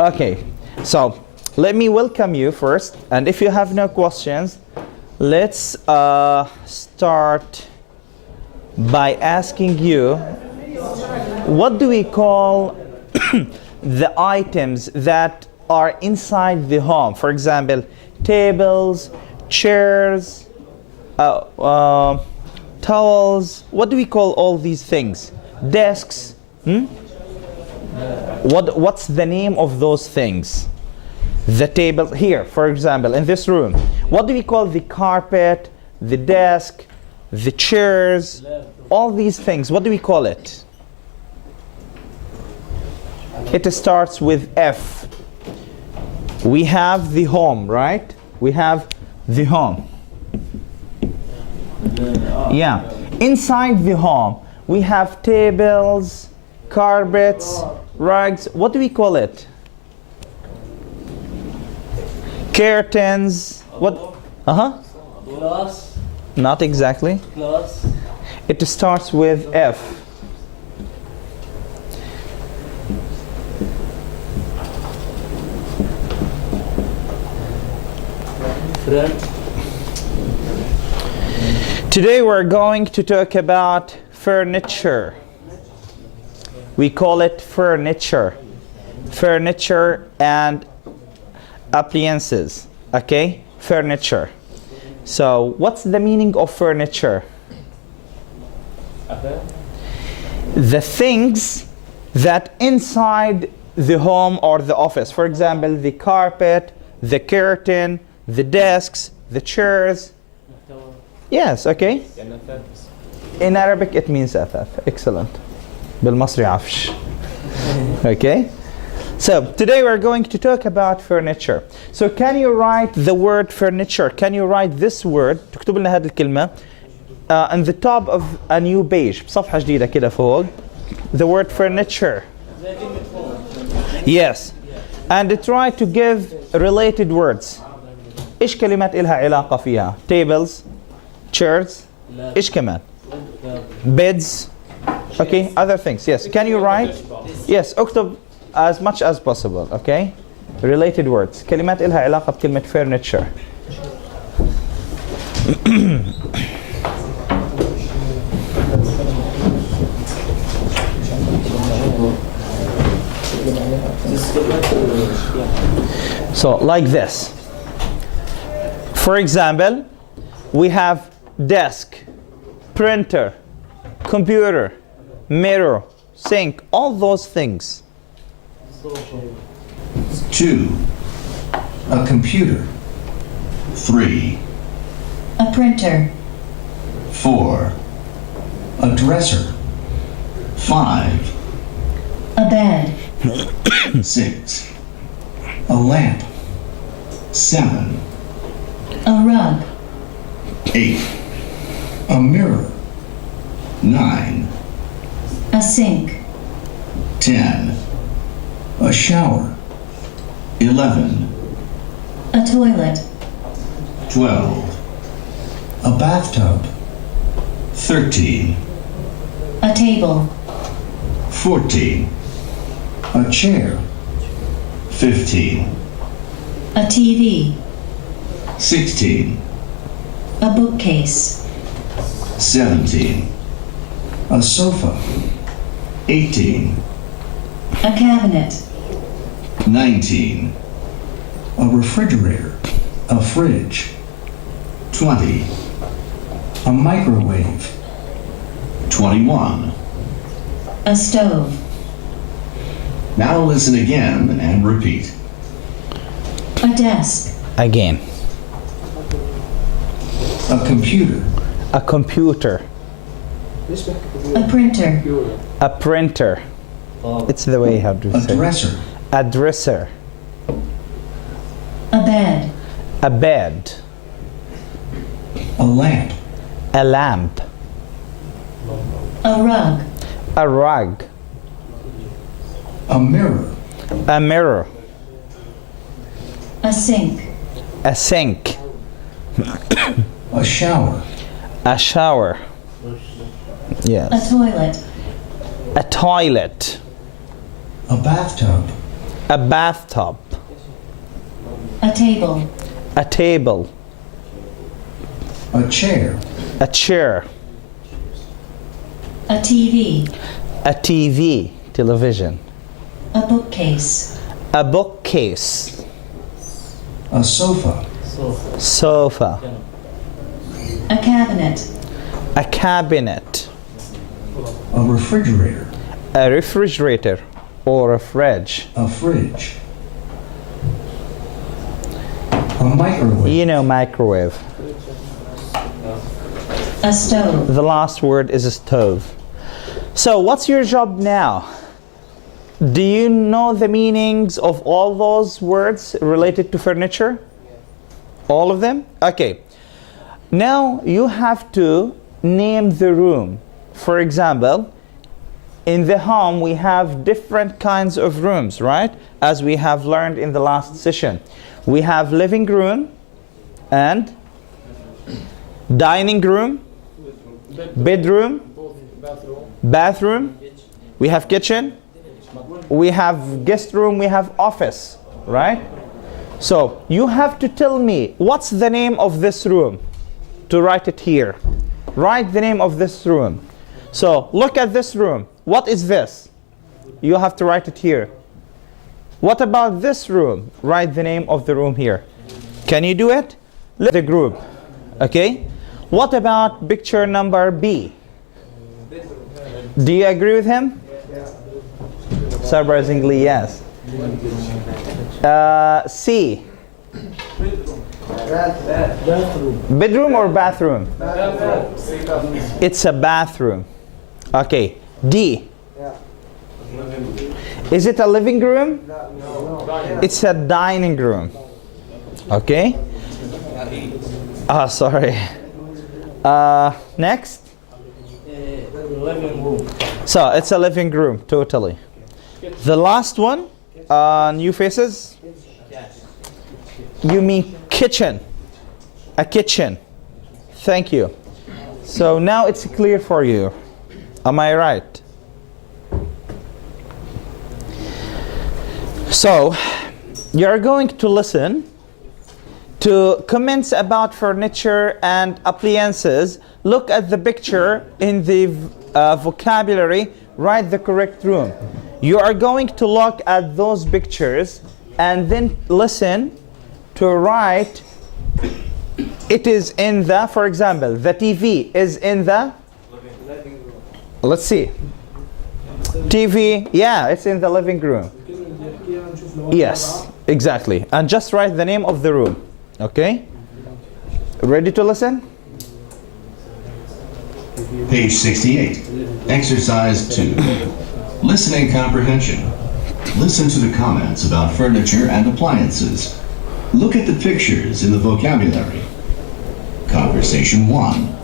Okay, so let me welcome you first, and if you have no questions, let's start by asking you, what do we call the items that are inside the home? For example, tables, chairs, towels. What do we call all these things? Desks. What's the name of those things? The table here, for example, in this room. What do we call the carpet, the desk, the chairs, all these things? What do we call it? It starts with F. We have the home, right? We have the home. Yeah. Inside the home, we have tables, carpets, rugs. What do we call it? Curtains. What? Glass. Not exactly. Glass. It starts with F. Front. Today we're going to talk about furniture. We call it furniture. Furniture and appliances. Okay? Furniture. So, what's the meaning of furniture? The things that inside the home or the office. For example, the carpet, the curtain, the desks, the chairs. Yes, okay. In Arabic it means أثاث. Excellent. بالمصري عفش. Okay. So today we're going to talk about furniture. So can you write the word furniture? Can you write this word? تكتب لنا هذه الكلمة on the top of a new page. بصفحة جديدة كده فوق. The word furniture. Yes. And try to give related words. إيش كلمات إلها علاقة فيها؟ Tables, chairs. إيش كمان؟ Beds. Okay, other things. Yes. Can you write? Yes. اكتب as much as possible. Okay. Related words. كلمات إلها علاقة بكلمة furniture. So like this. For example, we have desk, printer, computer, mirror, sink, all those things. 2. A computer. 3. A printer. 4. A dresser. 5. A bed. 6. A lamp. 7. A rug. 8. A mirror. 9. A sink. 10. A shower. 11. A toilet. 12. A bathtub. 13. A table. 14. A chair. 15. A TV. 16. A bookcase. 17. A sofa. 18. A cabinet. 19. A refrigerator. A fridge. 20. A microwave. 21. A stove. Now listen again and repeat. A desk. Again. A computer. A computer. A printer. A printer. It's the way how to A say. dresser. A dresser. A bed. A bed. A lamp. A lamp. A rug. A rug. A mirror. A mirror. A sink. A sink. A shower. A shower. A Yes. toilet. A toilet. A bathtub. A bathtub. A table. A table. A chair. A chair. A TV. A TV. Television. A bookcase. A bookcase. A sofa. Sofa. A cabinet. A cabinet. A refrigerator. A refrigerator or a fridge. A fridge. A microwave. You know, microwave. A stove. The last word is a stove. So what's your job now? Do you know the meanings of all those words related to furniture? All of them? Okay. Now you have to name the room. For example, in the home we have different kinds of rooms, right? As we have learned in the last session. We have living room and dining room, bedroom, bathroom, we have kitchen, we have guest room, we have office, right? So you have to tell me what's the name of this room to write it here. Write the name of this room. So look at this room. What is this? You have to write it here. What about this room? Write the name of the room here. Can you do it? The group. Okay. What about picture number B? Do you agree with him? Surprisingly, yes. C. Bedroom or bathroom? It's a bathroom. Okay. D. Is it a living room? It's a dining room. Okay. Sorry. Next. So it's a living room, totally. The last one, new faces. You mean kitchen. A kitchen. Thank you. So now it's clear for you. Am I right? So you're going to listen to comments about furniture and appliances. Look at the picture in the vocabulary, write the correct room. You are going to look at those pictures and then listen to write it is in the, for example, the TV is in the, let's see. TV, yeah, it's in the living room. Yes, exactly. And just write the name of the room. Okay? Ready to listen? Page 68. Exercise 2. Listening comprehension. Listen to the comments about furniture and appliances. Look at the pictures in the vocabulary. Conversation 1.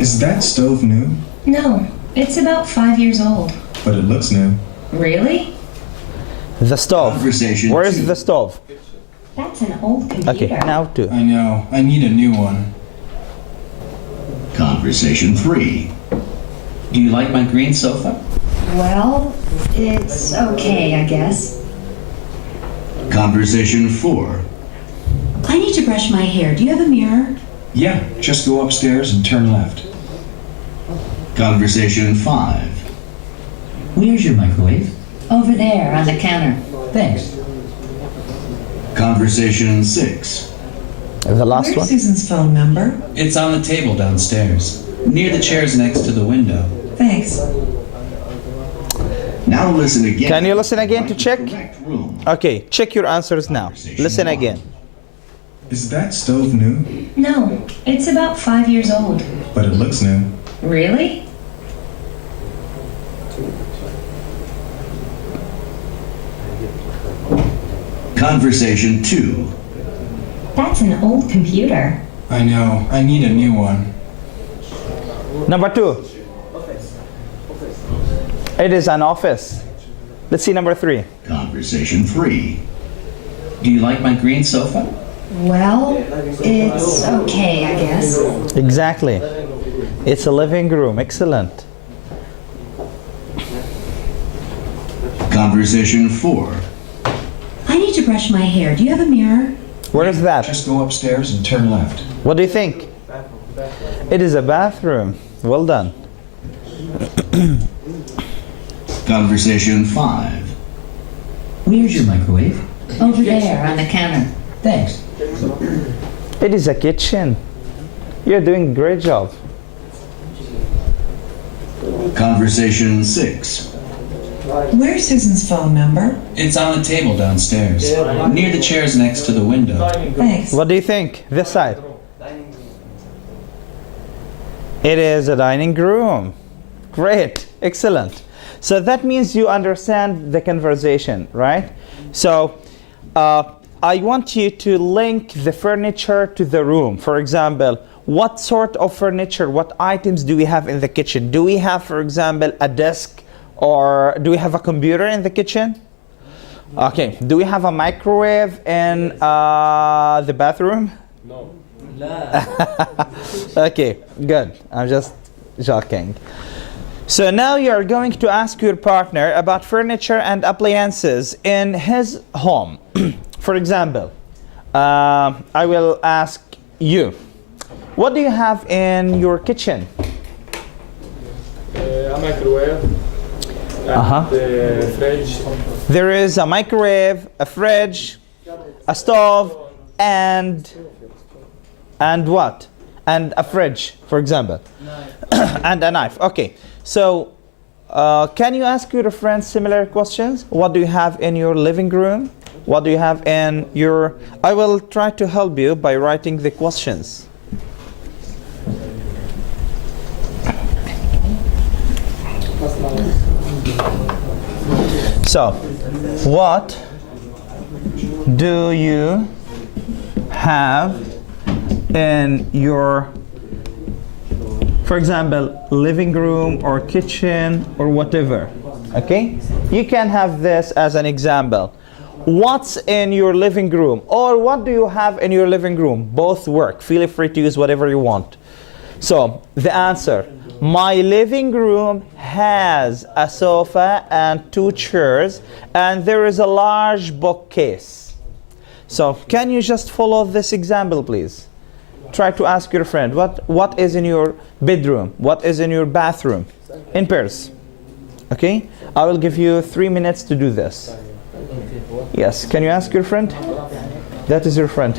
Is that stove new? No, it's about 5 years old. But it looks new. Really? The stove. Conversation Where is 2. the stove? That's an old computer. Okay, now 2. I know. I need a new one. Conversation 3. Do you like my green sofa? Well, it's okay, I guess. Conversation 4. I need to brush my hair. Do you have a mirror? Yeah, just go upstairs and turn left. Conversation 5. Where's your microwave? Over there on the counter. Thanks. Conversation 6. The last one. Susan's phone number? It's on the table downstairs, near the chairs next to the window. Thanks. Now listen again. Can you listen again to Write the check? correct room. Okay, check your answers now. Listen again. Is that stove new? No, it's about 5 years old. But it looks new. Really? Conversation 2. That's an old computer. I know. I need a new one. Number 2. It is an office. Let's see number 3. Conversation 3. Do you like my green sofa? Well, it's okay, I guess. Exactly. It's a living room. Excellent. Conversation 4. need to brush my hair. Do you have a mirror? Where is that? Just go upstairs and turn left. What do you think? It is a bathroom. Well done. Conversation 5. Where's your microwave? Over there on the counter. Thanks. It is a kitchen. You're doing a great job. Conversation 6. Where's Susan's phone number? It's on the table downstairs, near the chairs next to the window. Thanks. What do you think? This side. It is a dining room. Great. Excellent. So that means you understand the conversation, right? So I want you to link the furniture to the room. For example, what sort of furniture, what items do we have in the kitchen? Do we have, for example, a desk, or do we have a computer in the kitchen? Okay. Do we have a microwave in the bathroom? No. Okay, good. I'm just joking. So now you're going to ask your partner about furniture and appliances in his home. For example, I will ask you, what do you have in your kitchen? A microwave and fridge. There is a microwave, a fridge, a stove, and what? And a fridge, for example. And a knife. Okay. So, can you ask your friends similar questions? What do you have in your living room? What do you have in your... I will try to help you by writing the questions. So, what do you have in your, for example, living room or kitchen or whatever? Okay? You can have this as an example. What's in your living room? Or what do you have in your living room? Both work. Feel free to use whatever you want. So, the answer. My living room has a sofa and 2 chairs, and there is a large bookcase. So, can you just follow this example, please? Try to ask your friend, what is in your bedroom? What is in your bathroom? In pairs. Okay? I will give you 3 minutes to do this. Yes, can you ask your friend? That is your friend.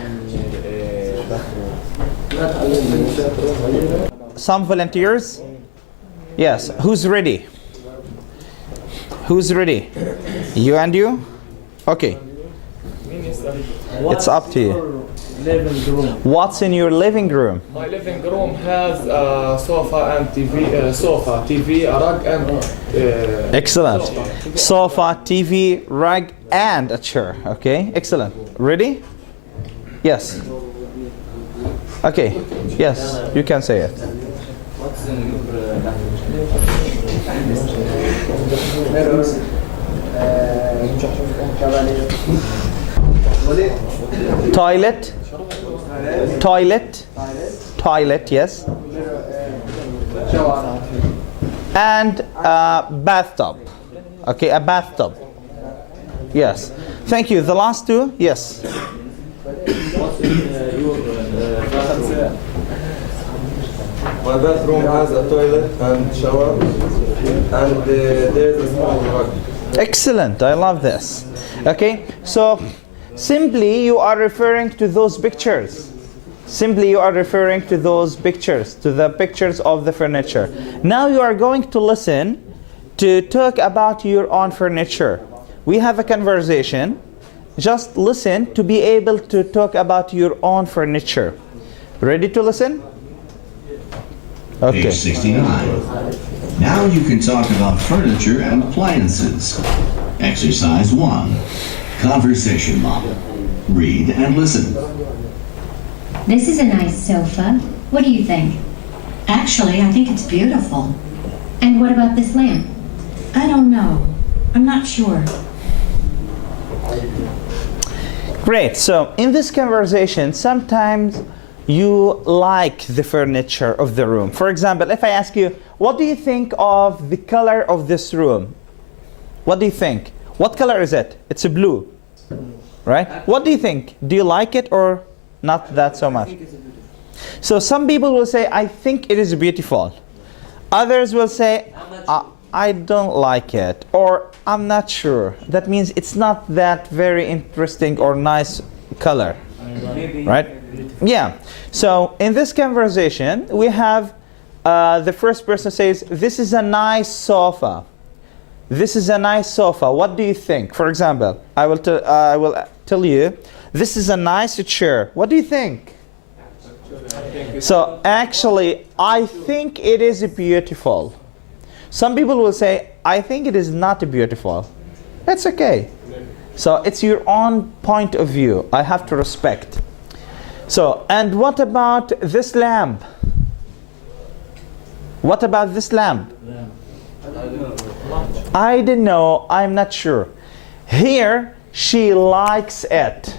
Some volunteers? Yes, who's ready? Who's ready? You and you? Okay. It's up to you. What's in your living room? My living room has a sofa and TV, a rug and... Excellent. Sofa, TV, rug, and a chair. Okay, excellent. Ready? Yes. Okay, yes, you can say it. Toilet. Toilet, yes. And a bathtub. Okay, a bathtub. Yes. Thank you. The last 2? Yes. My bathroom has a toilet and shower, and there's a small rug. Excellent. I love this. Okay, so simply you are referring to those pictures. Simply you are referring to those pictures, to the pictures of the furniture. Now you are going to listen to talk about your own furniture. We have a conversation. Just listen to be able to talk about your own furniture. Ready to listen? Okay. Page 69. Now you can talk about furniture and appliances. Exercise 1. Conversation model. Read and listen. This is a nice sofa. What do you think? Actually, I think it's beautiful. And what about this lamp? I don't know. I'm not sure. Great. So in this conversation, sometimes you like the furniture of the room. For example, if I ask you, what do you think of the color of this room? What do you think? What color is it? It's a blue. right? What do you think? Do you like it or not that so much? So some people will say, I think it is beautiful. Others will say, I don't like it, or I'm not sure. That means it's not that very interesting or nice color, right? Yeah. So in this conversation, we have the first person says, this is a nice sofa. This is a nice sofa. What do you think? For example, I will tell you, this is a nice chair. What do you think? So actually, I think it is beautiful. Some people will say, I think it is not beautiful. That's okay. So it's your own point of view. I have to respect. So, and what about this lamp? What about this lamp? I don't know. I'm not sure. Here, she likes it.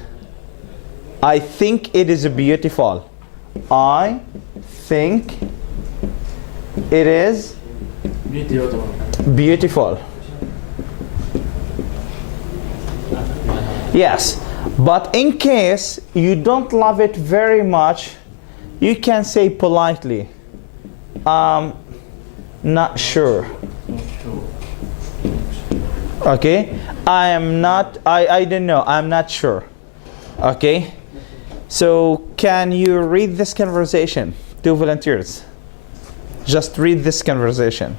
I think it is beautiful. I think it is beautiful. Yes, but in case you don't love it very much, you can say politely, not sure. Okay, I don't know, I'm not sure. Okay, so can you read this conversation? 2 volunteers. Just read this conversation.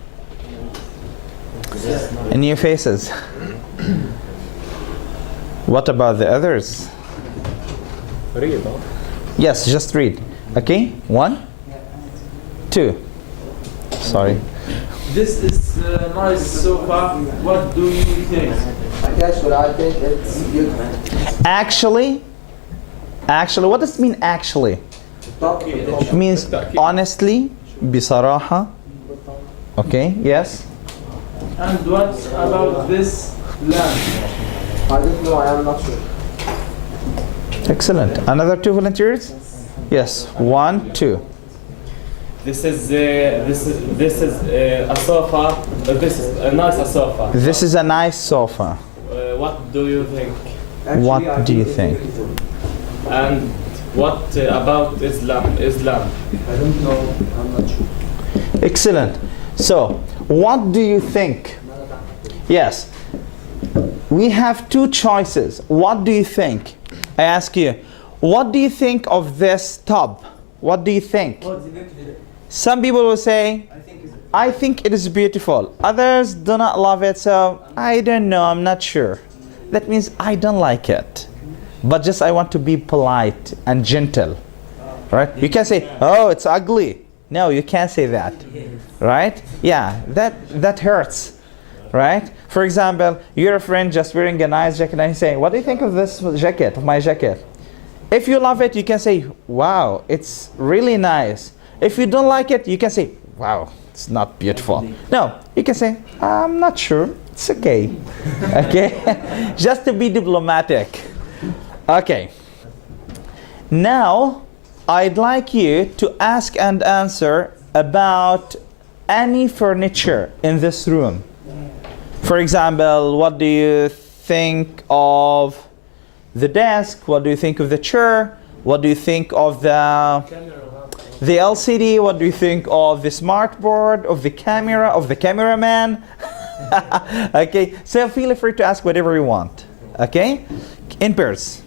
In your faces. What about the others? Read. Yes, just read. Okay, 1, 2. Sorry. This is a nice sofa. What do you think? Actually, I think it's beautiful. Actually, what does it mean actually? It means honestly, بصراحة. Okay, yes. And what about this lamp? I don't know, I am not sure. Excellent. Another 2 volunteers? Yes, 1, 2. This is a sofa. This is a nice sofa. This is a nice sofa. What do you think? What do you think? And what about Islam? I don't know, I'm not sure. Excellent. So, what do you think? Yes. We have 2 choices. What do you think? I ask you, what do you think of this tub? What do you think? Some people will say, I think it is beautiful. Others do not love it, so I don't know, I'm not sure. That means I don't like it. But just I want to be polite and gentle. Right? You can say, oh, it's ugly. No, you can't say that. Right? Yeah, that hurts. Right? For example, you're a friend just wearing a nice jacket and you say, what do you think of this jacket, of my jacket? If you love it, you can say, wow, it's really nice. If you don't like it, you can say, wow, it's not beautiful. No, you can say, I'm not sure, it's okay. Okay? Just to be diplomatic. Okay. Now, I'd like you to ask and answer about any furniture in this room. For example, what do you think of the desk? What do you think of the chair? What do you think of the LCD? What do you think of the smart board, of the camera, of the cameraman? Okay, so feel free to ask whatever you want. Okay, in pairs.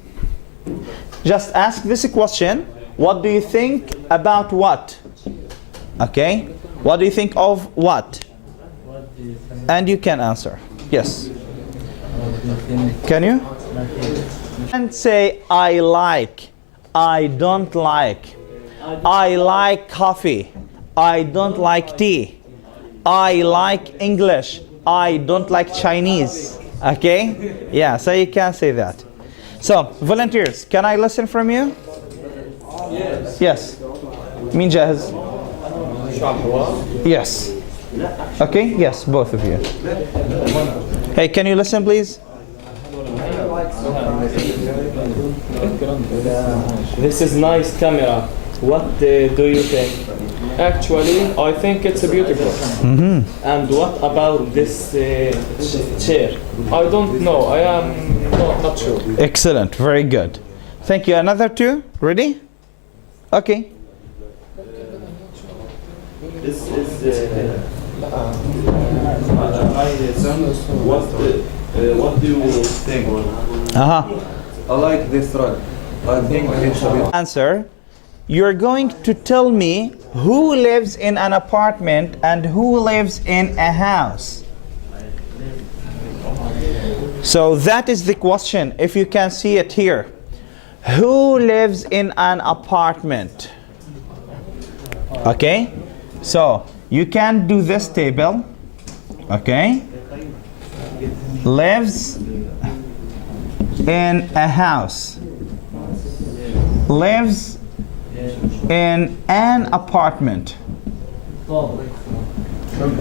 Just ask this question. What do you think about what? Okay, what do you think of what? And you can answer. Yes. Can you? And say, I like, I don't like. I like coffee. I don't like tea. I like English. I don't like Chinese. Okay? Yeah, so you can say that. So, volunteers, can I listen from you? Yes. Yes. مين جاهز? Yes. Okay? Yes, both of you. Hey, can you listen, please? This is nice camera. What do you think? Actually, I think it's beautiful. And what about this chair? I don't know. I am not sure. Excellent, very good. Thank you. Another two? Ready? Okay. This is what do you think? I like this rug. I think it's a bit. Answer. You're going to tell me who lives in an apartment and who lives in a house. So that is the question, if you can see it here. Who lives in an apartment? Okay, so you can do this table. Okay, lives in a house, lives in an apartment.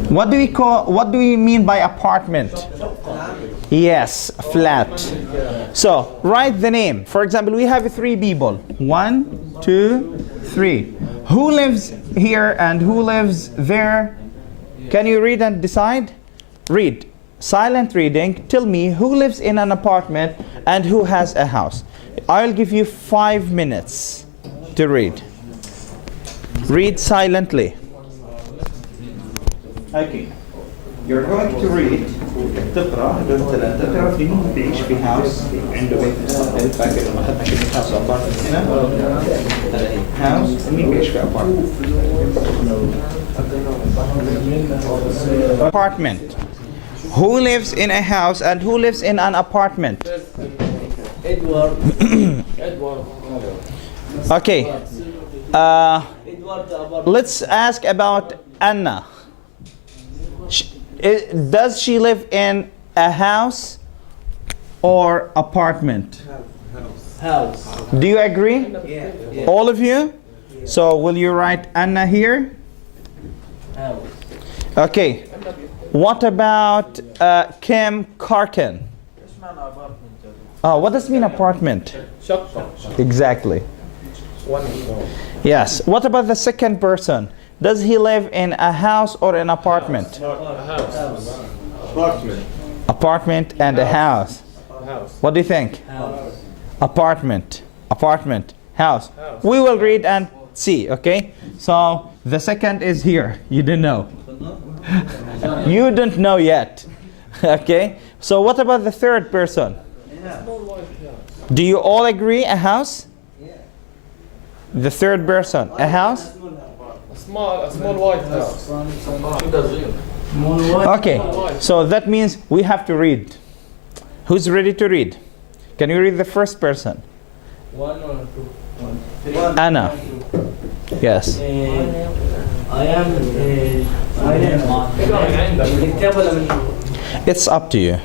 What do we mean by apartment? Yes, flat. So write the name. For example, we have three people. 1, 2, 3. Who lives here and who lives there? Can you read and decide? Read. Silent reading. Tell me who lives in an apartment and who has a house. I'll give you 5 minutes to read. Read silently. Okay. You're going to read. تقرأ في مين بيعيش في هاوس عنده بيت مستقل. فاكر لما أخذنا كلمة هاوس أبارتمنت هنا؟ هاوس مين بيعيش في أبارتمنت؟ Apartment. Who lives in a house and who lives in an apartment? Edward. Okay. Let's ask about Anna. Does she live in a house or apartment? House. Do you agree? Yeah. All of you? So will you write Anna here? House. Okay. What about Kim Carton? What does mean apartment? Exactly. Yes. What about the second person? Does he live in a house or an apartment? House. Apartment. Apartment and a house. What do you think? House. Apartment. Apartment. House. We will read and see, okay? So the second is here. You didn't know. You don't know yet. Okay? So what about the third person? Do you all agree a house? The third person, a house? A small white house. Okay, so that means we have to read. Who's ready to read? Can you read the first person? 1 or 2? 1. Anna. Yes. It's up to you.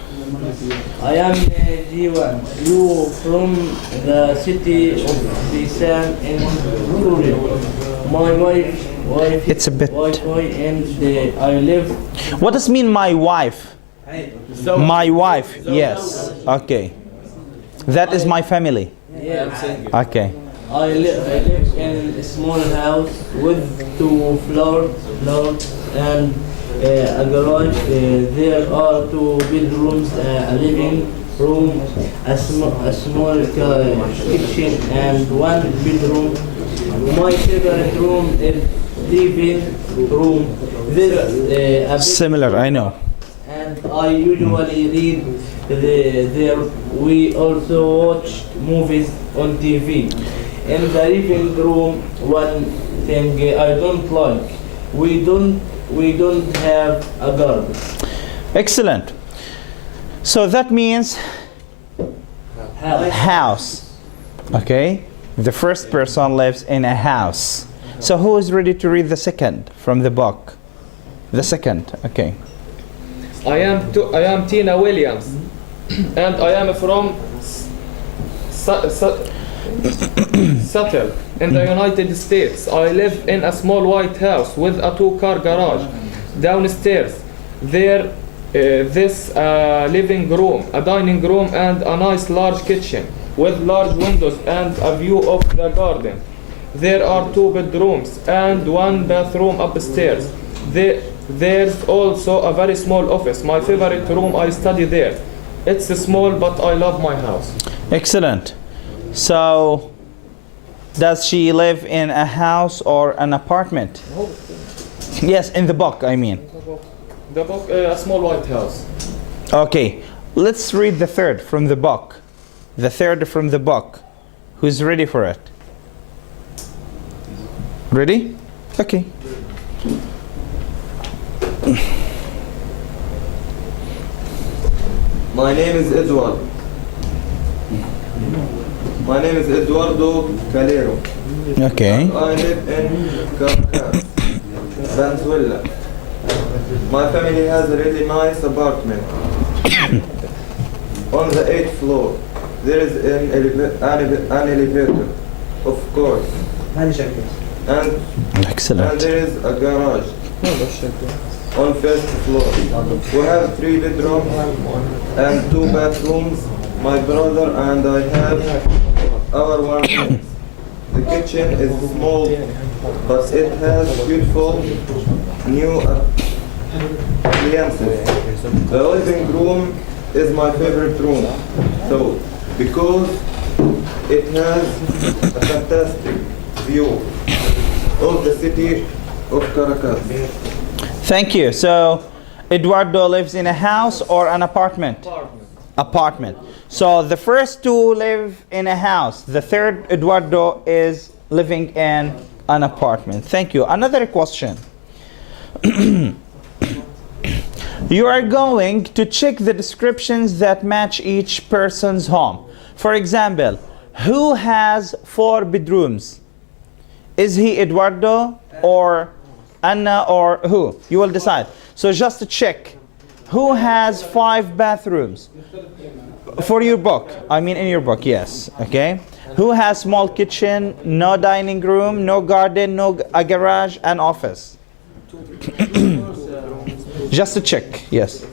I am G1. You from the city of Bisan in Korea. My wife It's a bit. and I live. What does mean my wife? My wife. Yes. Okay. That is my family. Yeah. Okay. I live in a small house with 2 floors and a garage. There are 2 bedrooms, a living room, a small kitchen, and 1 bedroom. My favorite room is living room. Similar, I know. And I usually read there. We also watch movies on TV. In the living room, one thing I don't like, we don't have a garden. Excellent. So that means house. Okay? The first person lives in a house. So who is ready to read the second from the book? The second, okay. I am Tina Williams, and I am from Seattle in the United States. I live in a small white house with a 2-car garage. Downstairs, there this living room, a dining room, and a nice large kitchen with large windows and a view of the garden. There are 2 bedrooms and 1 bathroom upstairs. There's also a very small office. My favorite room, I study there. It's small, but I love my house. Excellent. So, does she live in a house or an apartment? Yes, in the book, I mean. The book, a small white house. Okay, let's read the third from the book. The third from the book. Who's ready for it? Ready? Okay. My name is Edward. My name is Eduardo Calero. Okay. I live in Caracas, Venezuela. My family has a really nice apartment. On the 8th floor, there is an elevator, of course. And Excellent. there is a garage on first floor. We have 3 bedrooms and 2 bathrooms. My brother and I have our one room. The kitchen is small, but it has beautiful new appliances. The living room is my favorite room, so because it has a fantastic view of the city of Caracas. Thank you. So, Eduardo lives in a house or an apartment? Apartment. So, the first two live in a house. The third, Eduardo, is living in an apartment. Thank you. Another question. You are going to check the descriptions that match each person's home. For example, who has 4 bedrooms? Is he Eduardo or Anna or who? You will decide. So just to check. Who has 5 bathrooms? For your book. I mean in your book, yes. Okay. Who has small kitchen, no dining room, no garden, no a garage, and office? Just to check, yes.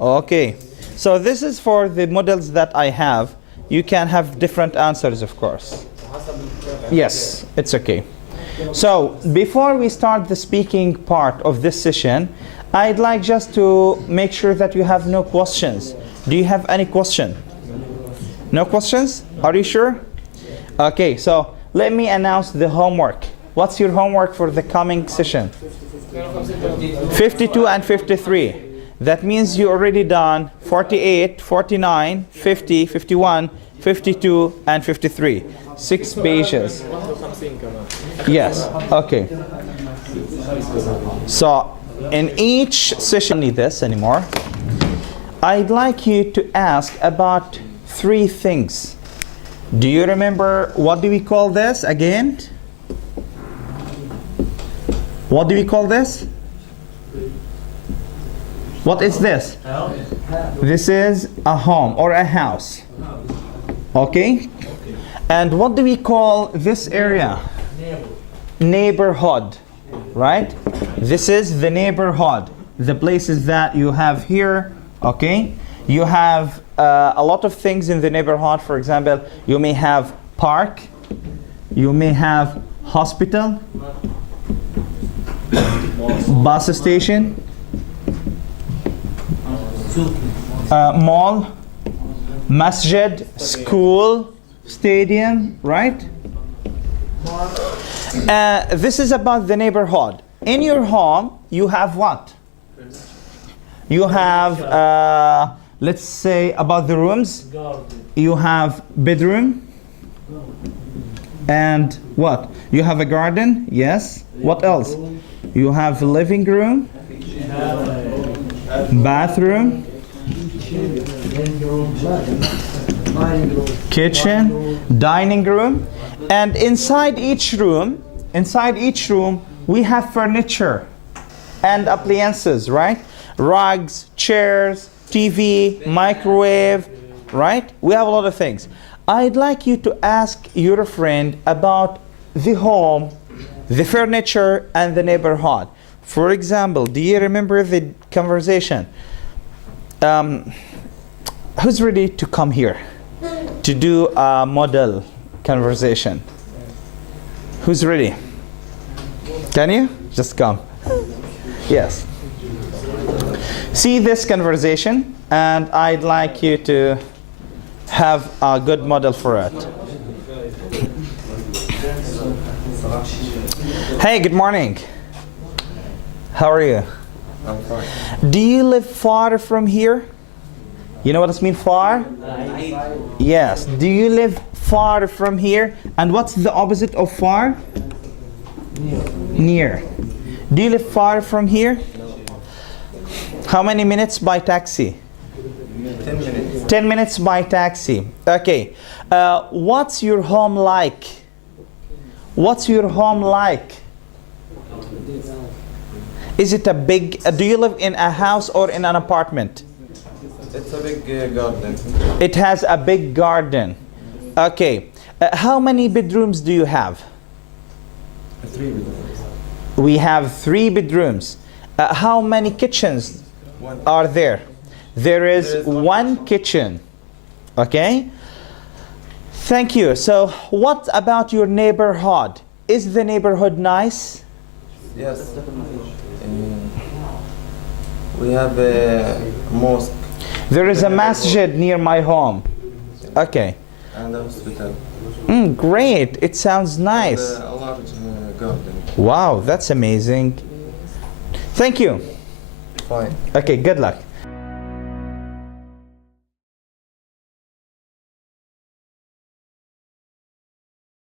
Okay, so this is for the models that I have. You can have different answers, of course. Yes, it's okay. So, before we start the speaking part of this session, I'd like just to make sure that you have no questions. Do you have any question? No questions? Are you sure? Okay, so let me announce the homework. What's your homework for the coming session? 52 and 53. That means you already done 48, 49, 50, 51, 52, and 53. 6 pages. Yes, okay. So, in each session, need this anymore. I'd like you to ask about 3 things. Do you remember what do we call this again? What do we call this? What is this? This is a home or a house. Okay? And what do we call this area? Neighborhood. Right? This is the neighborhood. The places that you have here. Okay? You have a lot of things in the neighborhood. For example, you may have park. You may have hospital. Bus station. Mall, masjid, school, stadium, right? This is about the neighborhood. In your home, you have what? You have, let's say, about the rooms. You have bedroom. And what? You have a garden, yes. What else? You have a living room. Bathroom, kitchen, dining room, and inside each room, we have furniture and appliances, right? Rugs, chairs, TV, microwave, right? We have a lot of things. I'd like you to ask your friend about the home, the furniture, and the neighborhood. For example, do you remember the conversation? Who's ready to come here to do a model conversation? Who's ready? Can you? Just come. Yes. See this conversation, and I'd like you to have a good model for it. Hey, good morning. How are you? I'm fine. Do you live far from here? You know what this means, far? Yes. Do you live far from here? And what's the opposite of far? Near. Do you live far from here? How many minutes by taxi? 10 minutes. 10 minutes by taxi. Okay. What's your home like? What's your home like? Is it a big, do you live in a house or in an apartment? It's a big garden. It has a big garden. Okay. How many bedrooms do you have? 3 bedrooms. We have 3 bedrooms. How many kitchens are there? There is one kitchen. Okay. Thank you. So what about your neighborhood? Is the neighborhood nice? Yes. We have a mosque There is a masjid near my home. Okay. and a hospital. Great. It sounds nice. And a large garden. Wow, that's amazing. Thank you. Fine. Okay, good luck.